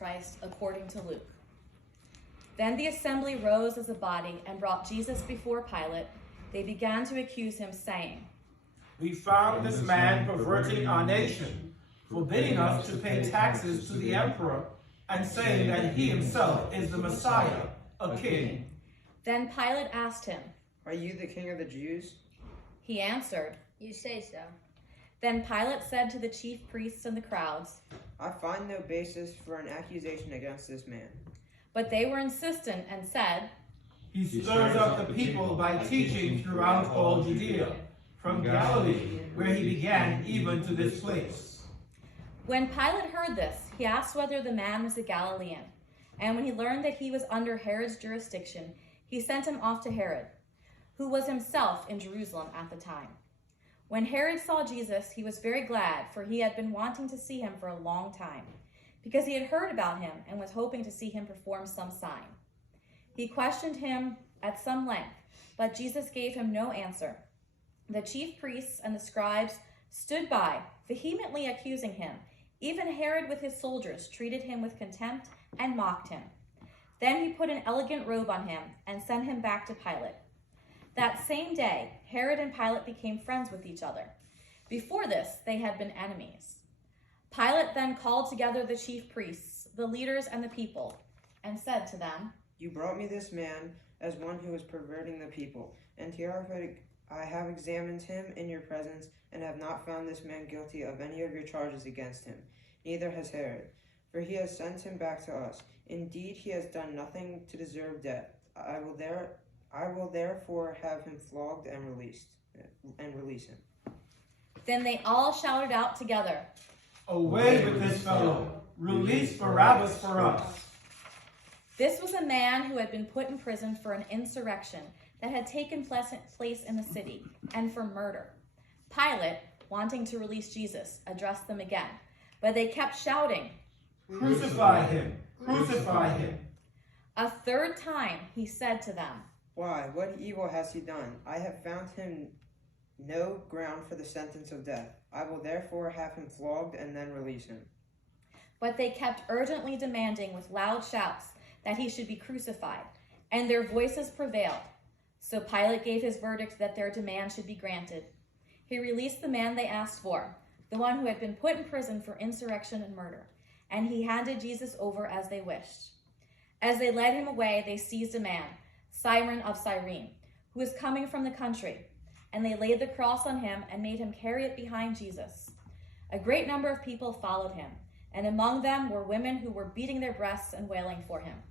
Christ according to Luke. Then the assembly rose as a body and brought Jesus before Pilate. They began to accuse him, saying, "We found this man perverting our nation, forbidding us to pay taxes to the emperor, and saying that he himself is the Messiah, a king." Then Pilate asked him, "Are you the king of the Jews?" He answered, "You say so." Then Pilate said to the chief priests and the crowds, "I find no basis for an accusation against this man." But they were insistent and said, "He stirs up the people by teaching throughout all Judea, from Galilee, where he began, even to this place." When Pilate heard this, he asked whether the man was a Galilean. And when he learned that he was under Herod's jurisdiction, he sent him off to Herod, who was himself in Jerusalem at the time. When Herod saw Jesus, he was very glad, for he had been wanting to see him for a long time, because he had heard about him and was hoping to see him perform some sign. He questioned him at some length, but Jesus gave him no answer. The chief priests and the scribes stood by, vehemently accusing him. Even Herod with his soldiers treated him with contempt and mocked him. Then he put an elegant robe on him and sent him back to Pilate. That same day, Herod and Pilate became friends with each other. Before this, they had been enemies. Pilate then called together the chief priests, the leaders, and the people, and said to them, "You brought me this man as one who is perverting the people, and here I have examined him in your presence, and have not found this man guilty of any of your charges against him. Neither has Herod, for he has sent him back to us. Indeed, he has done nothing to deserve death. I will therefore have him flogged and release him." Then they all shouted out together, "Away with this fellow! Release Barabbas for us!" This was a man who had been put in prison for an insurrection that had taken place in the city, and for murder. Pilate, wanting to release Jesus, addressed them again, but they kept shouting, "Crucify him! Crucify him!" A third time he said to them, "Why, what evil has he done? I have found him no ground for the sentence of death. I will therefore have him flogged and then release him." But they kept urgently demanding with loud shouts that he should be crucified, and their voices prevailed. So Pilate gave his verdict that their demand should be granted. He released the man they asked for, the one who had been put in prison for insurrection and murder, and he handed Jesus over as they wished. As they led him away, they seized a man, Simon of Cyrene, who was coming from the country, and they laid the cross on him and made him carry it behind Jesus. A great number of people followed him, and among them were women who were beating their breasts and wailing for him.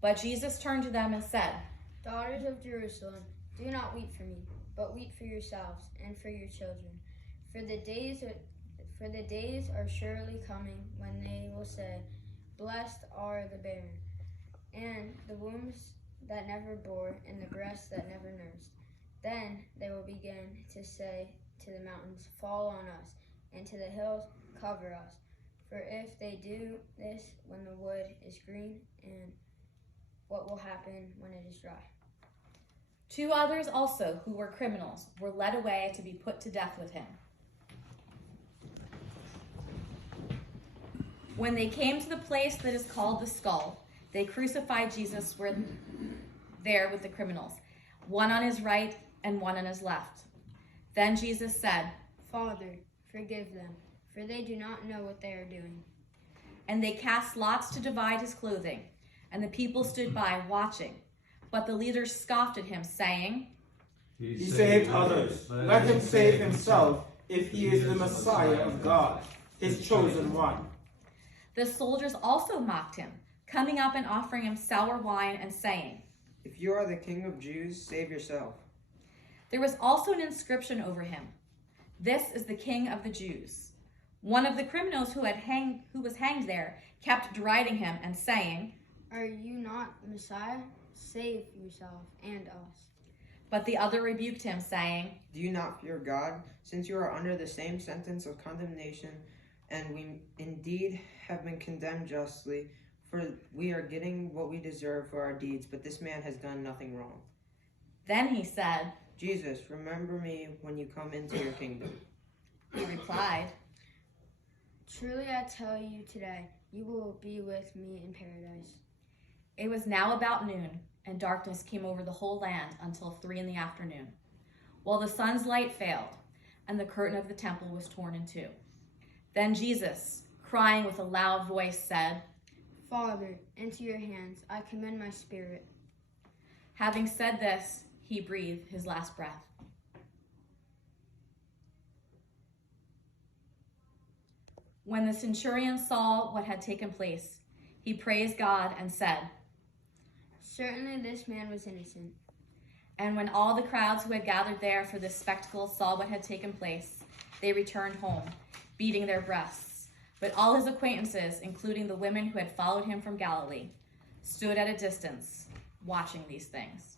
But Jesus turned to them and said, "Daughters of Jerusalem, do not weep for me, but weep for yourselves and for your children. For the days are surely coming when they will say, 'Blessed are the barren, and the wombs that never bore, and the breasts that never nursed.' Then they will begin to say to the mountains, 'Fall on us,' and to the hills, 'Cover us.' For if they do this when the wood is green, and what will happen when it is dry?" 2 others also, who were criminals, were led away to be put to death with him. When they came to the place that is called the Skull, they crucified Jesus there with the criminals, one on his right and one on his left. Then Jesus said, "Father, forgive them, for they do not know what they are doing." And they cast lots to divide his clothing, and the people stood by watching. But the leaders scoffed at him, saying, "He saved others. Let him save himself if he is the Messiah of God, his chosen one." The soldiers also mocked him, coming up and offering him sour wine and saying, "If you are the King of Jews, save yourself." There was also an inscription over him, "This is the King of the Jews." One of the criminals who was hanged there kept deriding him and saying, "Are you not the Messiah? Save yourself and us." But the other rebuked him, saying, "Do you not fear God, since you are under the same sentence of condemnation, and we indeed have been condemned justly, for we are getting what we deserve for our deeds, but this man has done nothing wrong." Then he said, "Jesus, remember me when you come into your kingdom." He replied, "Truly I tell you today, You will be with me in paradise. It was now about noon, and darkness came over the whole land until 3 p.m, while the sun's light failed, and the curtain of the temple was torn in two. Then Jesus, crying with a loud voice, said, Father, into your hands I commend my spirit. Having said this, he breathed his last breath. When the centurion saw what had taken place, he praised God and said, Certainly this man was innocent. And when all the crowds who had gathered there for this spectacle saw what had taken place, they returned home, beating their breasts. But all his acquaintances, including the women who had followed him from Galilee, stood at a distance, watching these things.